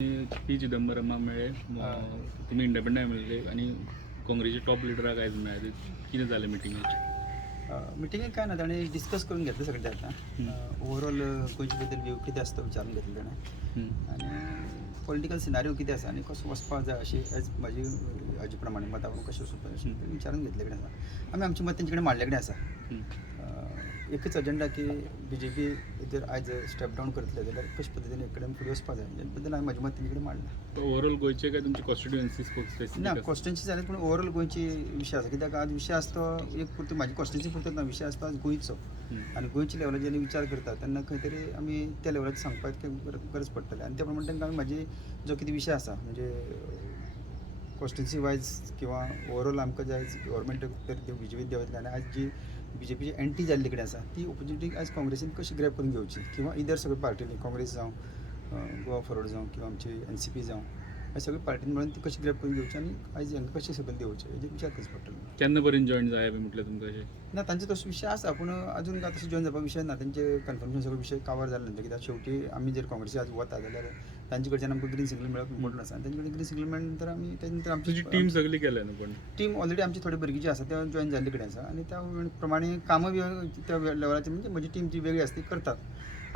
P Chidambar मेळे तुम्ही independent मेळले आणि काँग्रेसचे टॉप लिडराक आयज मेळ्ळे कितें जालें मिटिंगेक मिटिंगेक काय ना ताणें डिस्कस करून घेतलं सगळें आतां ओवरऑल गोंयचे बद्दल व्यू कितें आसता विचारून घेतले ताणें आनी पॉलिटिकल सिनारियो कितें आसा आनी कसो वचपाक जाय अशी एज म्हाजी हाजे प्रमाणे मता कशें वचपाक अशें विचारून घेतले कडेन आसा आमी आमचें मत तेंचे कडेन मांडले कडेन आसा एकच अजेंडा की BJP जर आयज स्टेप डावन करतले जाल्यार कशे पद्दतीन एक कडेन फुडें वचपाक जाय हे बद्दल हांवें म्हाजें मत तेंचे कडेन मांडलां. ओवरऑल गोंयचे काय तुमची कॉन्स्टिट्युएन्सीज खूब स्पेसिफीक ना कॉन्स्टिट्युएन्सी जाल्यार पूण ओवरऑल गोंयची विशय आसा कित्याक आज विशय आसा तो एक पुरतो म्हाजी कॉन्स्टिट्युएन्सी पुरतोच ना विशय आसा तो आज गोंयचो आनी गोंयच्या लेवलार जेन्ना विचार करता तेन्ना खंय तरी आमी त्या लेवलार सांगपाक गरज पडटली आनी त्या प्रमाणे तांकां म्हाजी जो कितें विशय आसा म्हणजे कॉन्स्टिट्युएन्सी वायज किंवा ओवरऑल आमकां जे आयज गव्हर्मेंट BJP देंवतले आनी आज जी BJPची एंटी जाल्ली कडेन आसा ती ऑपॉर्च्युनिटी आयज काँग्रेसीन कशी ग्रॅब करून घेवची किंवा इदर सगळ्या पार्टीनी काँग्रेस जावं गोवा फॉरवर्ड जावं किंवा आमची NCP जावं ह्या सगळ्या पार्टीन मेळून ती कशी ग्रॅब करून घेवची आनी आयज हांकां कशें सकयल देंवचें हेजेर विचार करचो पडटलो. केन्ना पर्यंत जॉयन जाय बी म्हटलें तुमकां अशें ना तांचो तसो विशय आसा पूण अजून काय तसो जॉयन जावपाक विशय ना तेंचे कन्फर्मेशन सगळो विशय कावर जाल्लो नंतर कित्याक शेवटी आमी जर काँग्रेसी आज वता जाल्यार तांचे कडच्यान आमकां ग्रीन सिग्नल मेळप इम्पॉर्टंट आसा आनी तांचे कडेन ग्रीन सिग्नल मेळ्ळे नंतर आमी तेजे नंतर तुजी आमची टीम सगळी केल्या न्हू पण टीम ऑलरेडी आमची थोडी भुरगीं जी आसा ते जॉयन जाल्ले कडेन आसा आनी त्या प्रमाणे कामां बी त्या लेवलाचेर म्हणजे म्हजी टीम जी वेगळी आसा ती करतात.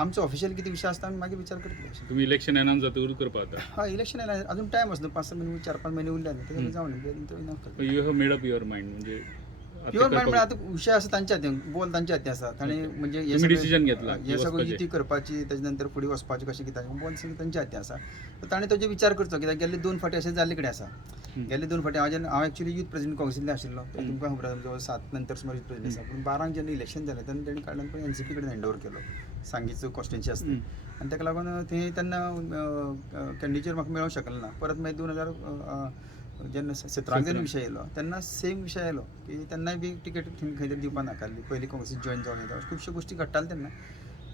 आमचो ऑफिशियल कितें विशय आसता आमी मागीर विचार करतले. तुम्ही इलेक्शन अनाउन्स जातकूच करपा आता हय इलेक्शन येयला अजून टायम आसा 5-6 महिने 4-5 महिने उरले न्ही तेका जावन नंतर इनाफ करता. You have made up your mind म्हणजे प्युअर मायंड म्हणजे आतां विशय आसा तांच्या हातीन बोल तांच्या हातीन आसा ताणें म्हणजे हे डिसिजन घेतला हे सगळं युती करपाची तेजे नंतर फुडें वचपाचें कशें कितें बोल सगळें तांच्या हातीन आसा ताणें तेजे विचार करचो कित्याक गेल्ले 2 फावटी अशें जाल्ले कडेन आसा. गेल्ले 2 फावटी हांव एक्चुअली यूथ प्रेसिडेंट काँग्रेसींतले आशिल्लो तुमकां खबर आसा जवळ 7 नंतर सुमार यूथ प्रेसिडेंट आसा पूण 12 जेन्ना इलेक्शन जालें तेन्ना तेणी काडल्यान पण NCP कडेन हँड ओवर केलो सांगीचो कॉन्स्टिट्युएन्सी आसता आनी ताका लागून थंय तेन्ना कॅन्डिडेचर म्हाका मेळूंक शकलें ना परत मागीर 2017 जेन्ना 17 जेन्ना विशय येयलो तेन्ना सेम विशय आयलो की तेन्नाय बी टिकेट खंय तरी दिवपाक नाकारली पयलीं काँग्रेसीत जॉयन जावन येता खुबश्यो गोश्टी घडटाल्यो तेन्ना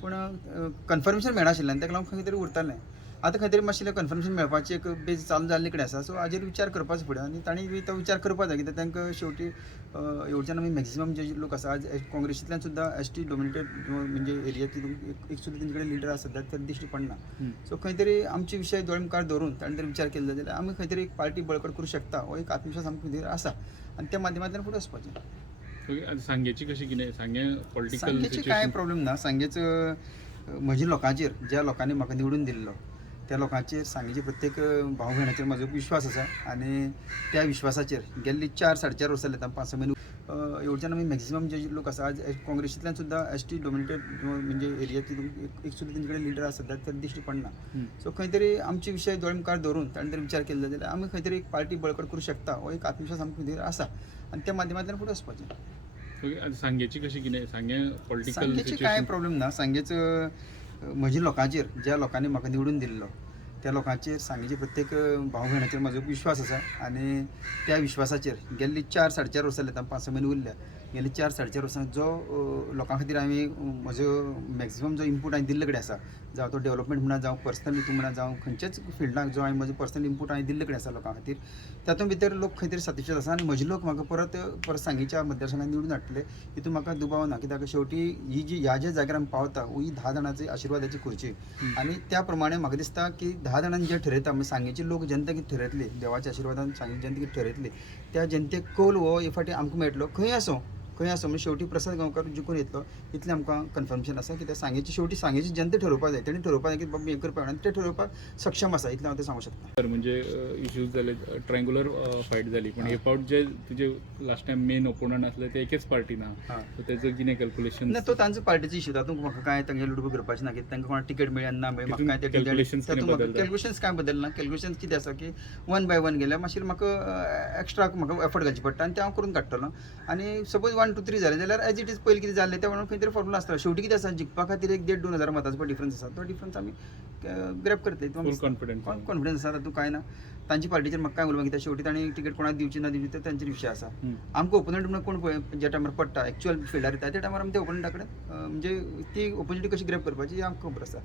पूण कन्फर्मेशन मेळनाशिल्लें आनी ताका लागून खंय तरी उरतालें. आतां खंय तरी मातशें कन्फर्मेशन मेळपाची एक बेज चालू जाल्ले कडेन आसा सो हाजेर विचार करपाचो फुडें आनी तांणी बी तो विचार करपाक जाय कित्याक तांकां शेवटी हेवटेच्यान आमी मॅक्झिमम जे लोक आसा आज काँग्रेसींतल्यान सुद्दां ST डॉमिनेटेड म्हणजे एरियातली एक सुद्दां तेंचे कडेन लिडर आसा तर दिश्टी पडना सो खंय तरी आमचे विशय दोळेमुखार दवरून ताणें जर विचार केलो जाल्यार आमी खंय तरी एक पार्टी बळकट करूं शकता हो एक आत्मविश्वास आमकां भितर आसा आनी त्या माध्यमांतल्यान फुडें वचपाचें. सांगेची कशी कितें सांगे पॉलिटिकल सांगेची कांय प्रॉब्लेम ना सांगेचो म्हज्या लोकांचेर ज्या लोकांनी म्हाका निवडून दिल्लो त्या लोकांचेर सांगेचे प्रत्येक भाव भयणाचेर म्हाजो विश्वास आसा आनी त्या विश्वासाचेर गेल्ली 4-4.5 वर्सां जाता 5-6 म्हयने हेवटेच्यान आमी मॅक्झिमम जे लोक आसा आज काँग्रेसींतल्यान सुद्दां ST डॉमिनेटेड म्हणजे एरियातली एक सुद्दां तेंचे कडेन लिडर आसा तर दिश्टी पडना सो खंय तरी आमचे विशय दोळेमुखार दवरून ताणें जर विचार केलो जाल्यार आमी खंय तरी एक पार्टी बळकट करूं शकता हो एक आत्मविश्वास आमकां भितर आसा आनी त्या माध्यमांतल्यान फुडें वचपाचें. सांगेची कशी कितें सांगे पॉलिटिकल सांगेची कांय प्रॉब्लेम ना सांगेचो म्हज्या लोकांचेर ज्या लोकांनी म्हाका निवडून दिल्लो त्या लोकांचेर सांगेचे प्रत्येक भाव भयणाचेर म्हाजो विश्वास आसा आनी त्या विश्वासाचेर गेल्ली 4-4.5 वर्सां जाता 5-6 म्हयने उरल्या गेल्ली 4-4.5 वर्सां जो लोकां खातीर हांवें म्हजो मॅक्झिमम जो इनपूट हांवें दिल्ले कडेन आसा जावं तो डेवलपमेंट म्हणा जावं पर्सनल हितून म्हणा जावं खंयच्याच फिल्डाक जो हांवें म्हजो पर्सनल इनपूट हांवें दिल्ले कडेन आसा लोकां खातीर तातूंत भितर लोक खंय तरी सातिश्ट आसा आनी म्हजे लोक म्हाका परत सांगेच्या मतदारसंघात निवडून हाडटले हितून म्हाका दुबाव ना कित्याक शेवटी ही जी ह्या ज्या जाग्यार आमी पावता ही 10 जाणांची आशिर्वादाची खुर्ची आनी त्या प्रमाणे म्हाका दिसता की 10 जाणांनी जे ठरयता म्हणजे सांगेचे लोक जनता कितें ठरयतले देवाच्या आशिर्वादान सांगेची जनता कितें ठरयतली त्या जनतेक कौल हो हे फावटी आमकां मेळटलो खंय आसूं म्हणजे शेवटी प्रसाद गांवकार जिखून येतलो इतलें आमकां कन्फर्मेशन आसा कित्याक सांगेची शेवटी सांगेची जनता ठरोवपाक जाय तेणी ठरोवपाक जाय की बाबा हें करपाक आनी ते ठरोवपाक सक्षम आसा इतलें हांव तें सांगूं शकता. म्हणजे इश्यूज जाले ट्रायंगुलर फायट जाली पण हे फावट जे तुजे लास्ट टायम मेन ओपोनंट आसले ते एकेच पार्टी ना सो तेजो कितें कॅल्क्युलेशन ना तो तांचो पार्टीचो इश्यू तातूंत म्हाका कांय तांगे लुडबू करपाचें ना कित्याक तांकां कोणाक टिकेट मेळ्ळी ना मेळ्ळी म्हाका कांय कॅल्क्युलेशन्स कांय बदलना कॅल्क्युलेशन्स कितें आसा की 1 by 1 गेल्यार मातशें म्हाका एक्स्ट्रा म्हाका एफर्ट घालची पडटा आनी तें हांव करून काडटलो आनी सपोज 1, 2, 3 जालें जाल्यार एज इट इज पयलीं कितें जाल्लें त्या खंय तरी फॉर्मुला आसता शेवटी कितें आसा जिखपा खातीर 1,500-2 हजार मतांचो डिफरन्स आसा तो डिफरन्स आमी ग्रॅब करतले कॉन्फिडन्स आसा तातूंत कांय ना तांची पार्टीचेर म्हाका कांय उलोवंक कित्याक शेवटी तांणी टिकेट कोणाक दिवची ना दिवची तो तांचेर विशय आसा आमकां ओपोनंट म्हणून कोण पळय ज्या टायमार पडटा एक्चुअल फिल्डार येता त्या टायमार आमी त्या ओपोनंटा कडेन म्हणजे ती ऑपॉर्च्युनिटी कशी ग्रॅब करपाची आमकां खबर आसा